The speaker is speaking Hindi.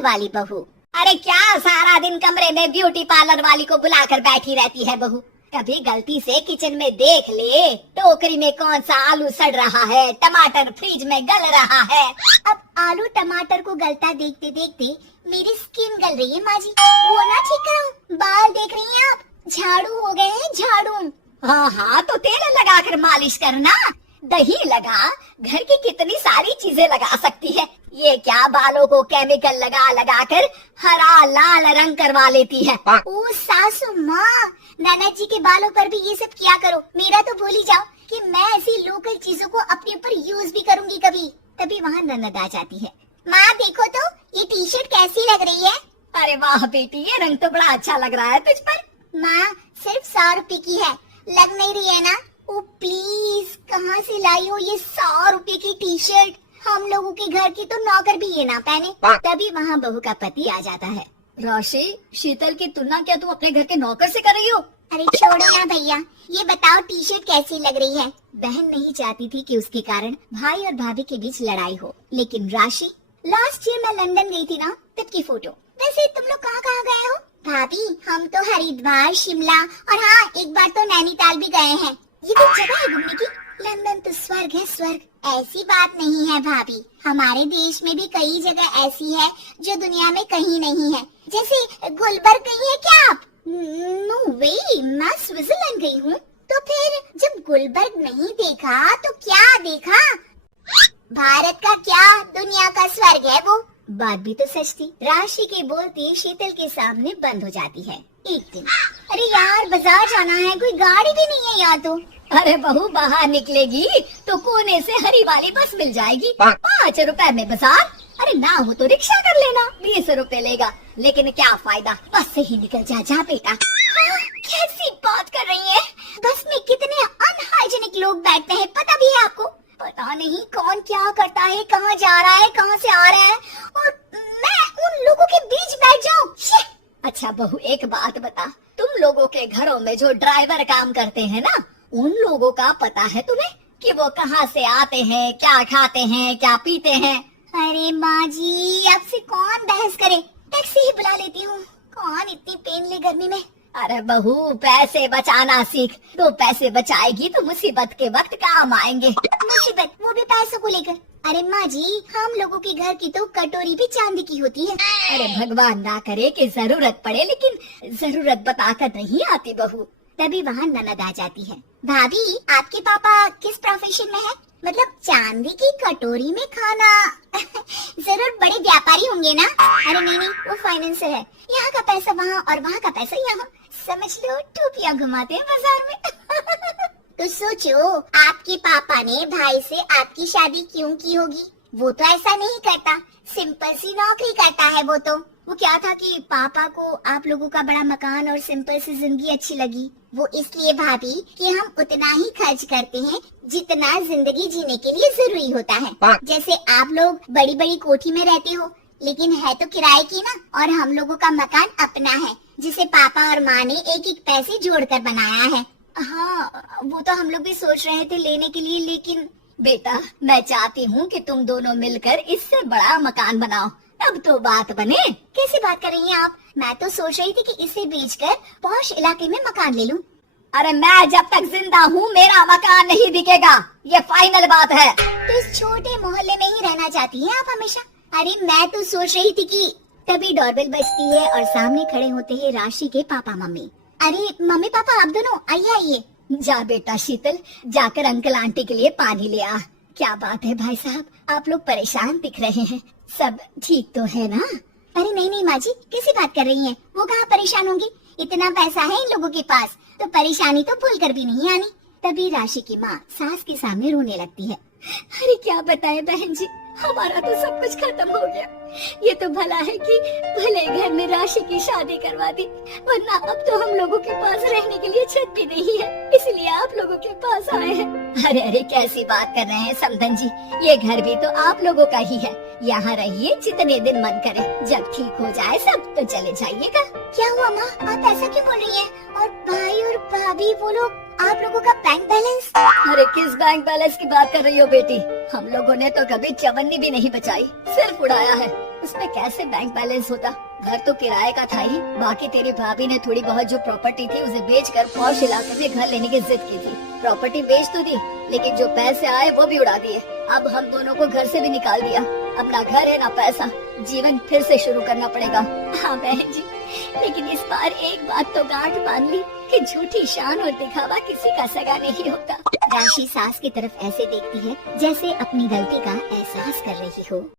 वाली बहू। अरे क्या सारा दिन कमरे में ब्यूटी पार्लर वाली को बुलाकर बैठी रहती है बहू। कभी गलती से किचन में देख ले टोकरी में कौन सा आलू सड़ रहा है, टमाटर फ्रिज में गल रहा है। अब आलू टमाटर को गलता देखते देखते मेरी स्किन गल रही है माँ जी। वो ना ठीक कराऊं, बाल देख रही हैं आप, झाड़ू हो गए हैं झाड़ू। हाँ हाँ तो तेल लगाकर मालिश करना, दही लगा, घर की कितनी सारी चीजें लगा सकती है। ये क्या बालों को केमिकल लगा लगा कर हरा लाल रंग करवा लेती है। ओ सासू माँ, ननद जी के बालों पर भी ये सब किया करो। मेरा तो भूल ही जाओ कि मैं ऐसी लोकल चीजों को अपने ऊपर यूज भी करूंगी कभी। तभी वहाँ ननद आ जाती है। माँ देखो तो ये टी शर्ट कैसी लग रही है। अरे वाह बेटी, ये रंग तो बड़ा अच्छा लग रहा है तुझ पर। माँ सिर्फ 100 रुपए की है, लग नहीं रही है ना। ओ प्लीज, कहाँ से लाई हो ये 100 रुपए की टी शर्ट। हम लोगों के घर की तो नौकर भी ये ना पहने। तभी वहाँ बहू का पति आ जाता है। राशि, शीतल की तुलना क्या तुम अपने घर के नौकर से कर रही हो? अरे छोड़ो ना भैया, ये बताओ टी शर्ट कैसी लग रही है। बहन नहीं चाहती थी कि उसके कारण भाई और भाभी के बीच लड़ाई हो, लेकिन राशि, लास्ट ईयर मैं लंदन गई थी ना, तब की फोटो। वैसे तुम लोग कहाँ कहाँ गए हो? भाभी हम तो हरिद्वार, शिमला और हाँ एक बार तो नैनीताल भी गए हैं। ये कोई जगह है घूमने की? लंदन तो स्वर्ग है स्वर्ग। ऐसी बात नहीं है भाभी, हमारे देश में भी कई जगह ऐसी है जो दुनिया में कहीं नहीं है। जैसे गुलबर्ग गई है क्या आप? नो वे, मैं स्विट्जरलैंड गई हूँ। तो फिर जब गुलबर्ग नहीं देखा तो क्या देखा? भारत का क्या, दुनिया का स्वर्ग है वो। बात भी तो सच थी। राशि के बोलती शीतल के सामने बंद हो जाती है। एक दिन, अरे यार बाजार जाना है, कोई गाड़ी भी नहीं है यहाँ तो। अरे बहू, बाहर निकलेगी तो कोने से हरी वाली बस मिल जाएगी। 5 रुपए में बाजार। अरे ना हो तो रिक्शा कर लेना, 20 रुपए लेगा। लेकिन क्या फायदा, बस से ही निकल जा बेटा। हाँ, कैसी बात कर रही है? बस में कितने अनहाइजीनिक लोग बैठते हैं, पता भी है आपको? पता नहीं कौन क्या करता है, कहाँ जा रहा है, कहाँ से आ रहा है, और मैं उन लोगों के बीच बैठ जाऊँ। अच्छा बहू, एक बात बता, तुम लोगों के घरों में जो ड्राइवर काम करते हैं ना, उन लोगों का पता है तुम्हें कि वो कहाँ से आते हैं, क्या खाते हैं, क्या पीते हैं? अरे माँ जी, अब से कौन बहस करे, टैक्सी ही बुला लेती हूँ। कौन इतनी पेन ले गर्मी में। अरे बहू, पैसे बचाना सीख, तो पैसे बचाएगी तो मुसीबत के वक्त काम आएंगे। मुसीबत, वो भी पैसों को लेकर? अरे माँ जी, हम लोगों के घर की तो कटोरी भी चांदी की होती है। अरे भगवान ना करे कि जरूरत पड़े, लेकिन जरूरत बताकर नहीं आती बहू। तभी वहाँ ननद आ जाती है। भाभी, आपके पापा किस प्रोफेशन में है? मतलब चांदी की कटोरी में खाना। जरूर बड़े व्यापारी होंगे ना? अरे नहीं, वो फाइनेंसर है। यहाँ का पैसा वहाँ और वहाँ का पैसा यहाँ, समझ लो टोपियाँ घुमाते हैं बाजार में। तो सोचो, आपके पापा ने भाई से आपकी शादी क्यों की होगी? वो तो ऐसा नहीं करता, सिंपल सी नौकरी करता है वो तो। वो क्या था कि पापा को आप लोगों का बड़ा मकान और सिंपल सी जिंदगी अच्छी लगी। वो इसलिए भाभी कि हम उतना ही खर्च करते हैं जितना जिंदगी जीने के लिए जरूरी होता है। जैसे आप लोग बड़ी बड़ी कोठी में रहते हो, लेकिन है तो किराए की ना, और हम लोगों का मकान अपना है, जिसे पापा और माँ ने एक एक पैसे जोड़कर बनाया है। हाँ, वो तो हम लोग भी सोच रहे थे लेने के लिए, लेकिन बेटा मैं चाहती हूँ कि तुम दोनों मिलकर इससे बड़ा मकान बनाओ, तब तो बात बने। कैसी बात कर रही हैं आप? मैं तो सोच रही थी कि इसे बेचकर पॉश इलाके में मकान ले लूं। अरे मैं जब तक जिंदा हूँ मेरा मकान नहीं बिकेगा, ये फाइनल बात है। तो इस छोटे मोहल्ले में ही रहना चाहती हैं आप हमेशा? अरे मैं तो सोच रही थी कि तभी डोरबेल बजती है और सामने खड़े होते हैं राशि के पापा मम्मी। अरे मम्मी पापा, आप दोनों आइए आइए। जा बेटा शीतल, जाकर अंकल आंटी के लिए पानी ले आ। क्या बात है भाई साहब, आप लोग परेशान दिख रहे हैं, सब ठीक तो है ना? अरे नहीं माँ जी, कैसी बात कर रही हैं? वो कहाँ परेशान होंगी, इतना पैसा है इन लोगों के पास, तो परेशानी तो भूल कर भी नहीं आनी। तभी राशि की माँ सास के सामने रोने लगती है। अरे क्या बताएं बहन जी, हमारा तो सब कुछ खत्म हो गया। ये तो भला है कि भले घर में राशि की शादी करवा दी, वरना अब तो हम लोगों के पास रहने के लिए छत भी नहीं है, इसलिए आप लोगों के पास आए हैं। अरे कैसी बात कर रहे हैं समधन जी, ये घर भी तो आप लोगों का ही है, यहाँ रहिए जितने दिन मन करे, जब ठीक हो जाए सब तो चले जाइएगा। क्या हुआ माँ, आप ऐसा क्यों बोल रही हैं? और भाई और भाभी वो लोग, आप लोगों का बैंक बैलेंस? अरे किस बैंक बैलेंस की बात कर रही हो बेटी, हम लोगों ने तो कभी चवन्नी भी नहीं बचाई, सिर्फ उड़ाया है। उसमें कैसे बैंक बैलेंस होता। घर तो किराए का था ही, बाकी तेरी भाभी ने थोड़ी बहुत जो प्रॉपर्टी थी उसे बेचकर पॉश इलाके में घर लेने की जिद की थी। प्रॉपर्टी बेच तो दी, लेकिन जो पैसे आए वो भी उड़ा दिए। अब हम दोनों को घर से भी निकाल दिया। अब ना घर है ना पैसा, जीवन फिर से शुरू करना पड़ेगा। हाँ बहन जी, लेकिन इस बार एक बात तो गांठ बांध ली कि झूठी शान और दिखावा किसी का सगा नहीं होता। राशि सास की तरफ ऐसे देखती है जैसे अपनी गलती का एहसास कर रही हो।